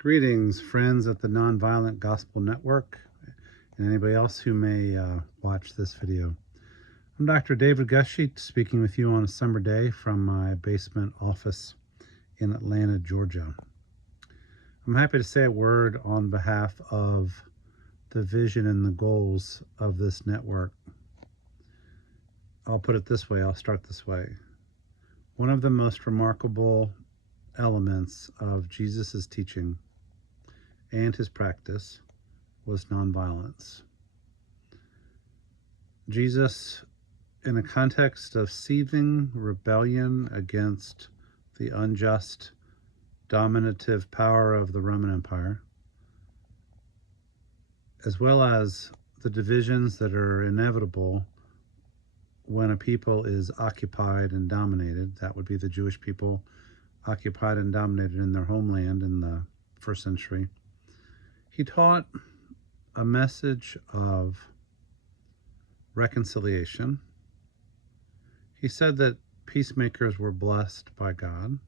Greetings, friends at the Nonviolent Gospel Network, and anybody else who may watch this video. I'm Dr. David Gushee, speaking with you on a summer day from my basement office in Atlanta, Georgia. I'm happy to say a word on behalf of the vision and the goals of this network. I'll put it this way, I'll start this way. One of the most remarkable elements of Jesus' teaching and his practice was nonviolence. Jesus, in a context of seething rebellion against the unjust, dominative power of the Roman Empire, as well as the divisions that are inevitable when a people is occupied and dominated, that would be the Jewish people occupied and dominated in their homeland in the first century. He taught a message of reconciliation. He said that peacemakers were blessed by God.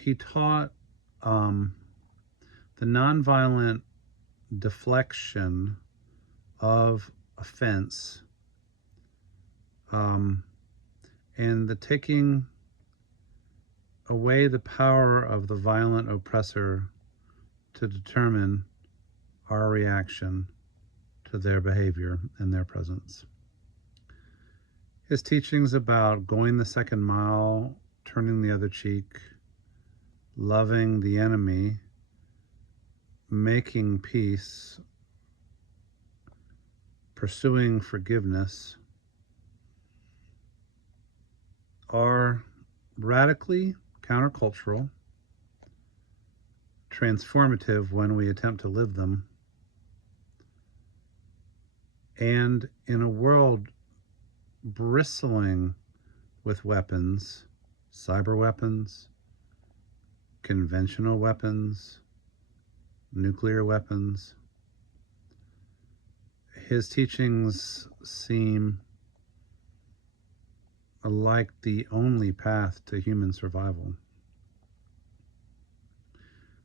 He taught the nonviolent deflection of offense and the taking away the power of the violent oppressor to determine our reaction to their behavior and their presence. His teachings about going the second mile, turning the other cheek, loving the enemy, making peace, pursuing forgiveness are radically countercultural, transformative when we attempt to live them, and in a world bristling with weapons, cyber weapons, conventional weapons, nuclear weapons, his teachings seem like the only path to human survival.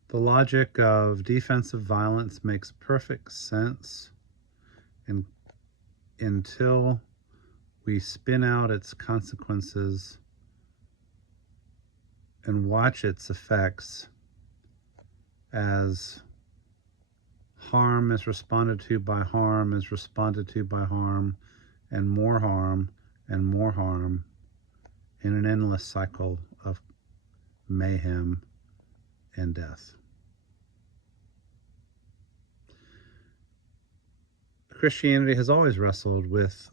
The logic of defensive violence makes perfect sense, and until we spin out its consequences and watch its effects as harm is responded to by harm is responded to by harm, and more harm and more harm in an endless cycle of mayhem and death. Christianity has always wrestled with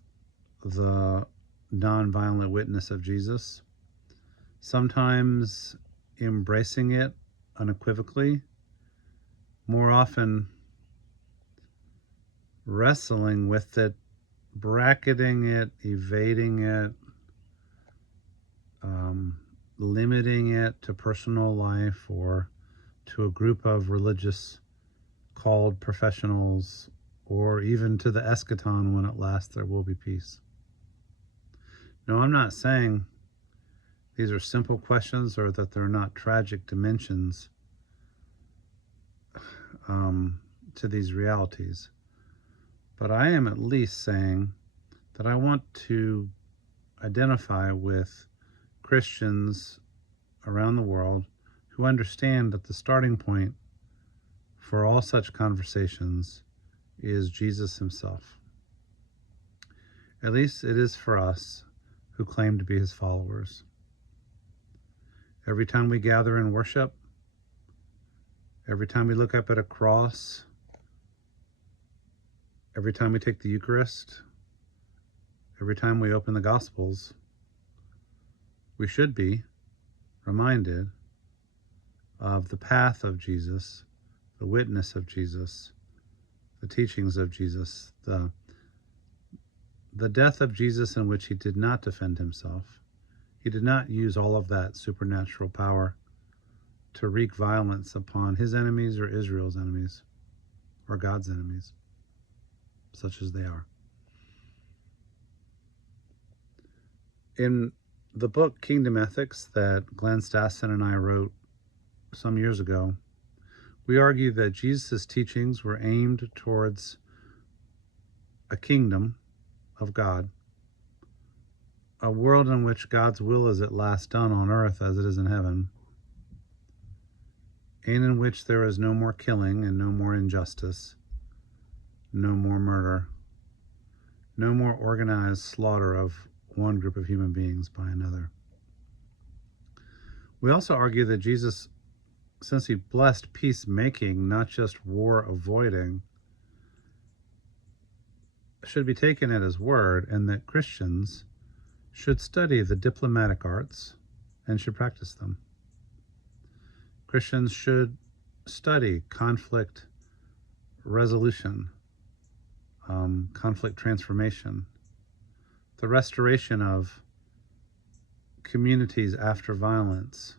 the nonviolent witness of Jesus, sometimes embracing it unequivocally, more often wrestling with it, bracketing it, evading it, limiting it to personal life or to a group of religious called professionals, or even to the eschaton when at last there will be peace. No, I'm not saying these are simple questions or that they're not tragic dimensions to these realities. But I am at least saying that I want to identify with Christians around the world who understand that the starting point for all such conversations is Jesus himself. At least it is for us who claim to be his followers. Every time we gather in worship, every time we look up at a cross, every time we take the Eucharist, every time we open the Gospels, we should be reminded of the path of Jesus, the witness of Jesus, the teachings of Jesus, the death of Jesus in which he did not defend himself. He did not use all of that supernatural power to wreak violence upon his enemies or Israel's enemies or God's enemies, such as they are. In the book Kingdom Ethics that Glenn Stassen and I wrote some years ago, we argue that Jesus' teachings were aimed towards a kingdom of God, a world in which God's will is at last done on earth as it is in heaven, and in which there is no more killing and no more injustice, no more murder, no more organized slaughter of one group of human beings by another. We also argue that Jesus, since he blessed peacemaking, not just war avoiding, should be taken at his word, and that Christians should study the diplomatic arts and should practice them. Christians should study conflict resolution, conflict transformation, the restoration of communities after violence.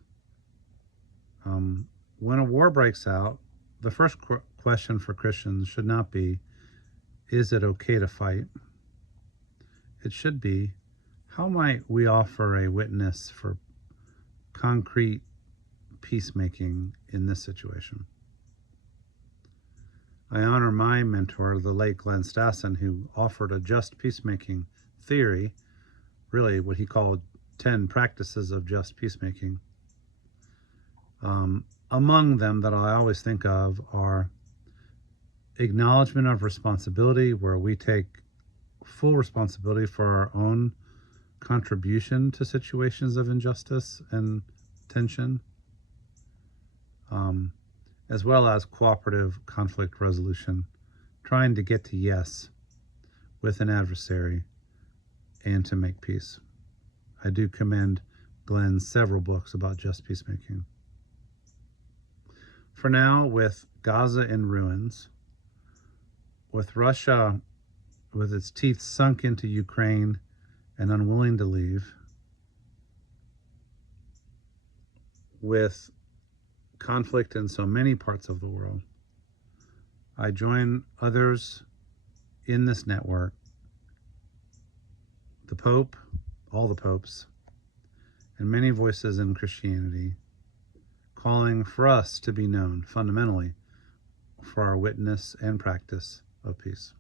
When a war breaks out, the first question for Christians should not be, is it okay to fight? It should be, how might we offer a witness for concrete peacemaking in this situation? I honor my mentor, the late Glenn Stassen, who offered a just peacemaking theory, really what he called 10 practices of just peacemaking. Among them that I always think of are acknowledgement of responsibility, where we take full responsibility for our own contribution to situations of injustice and tension, as well as cooperative conflict resolution, trying to get to yes with an adversary and to make peace. I do commend Glenn's several books about just peacemaking. For now, with Gaza in ruins, with Russia with its teeth sunk into Ukraine and unwilling to leave, with conflict in so many parts of the world, I join others in this network, the Pope, all the popes, and many voices in Christianity, calling for us to be known fundamentally for our witness and practice of peace.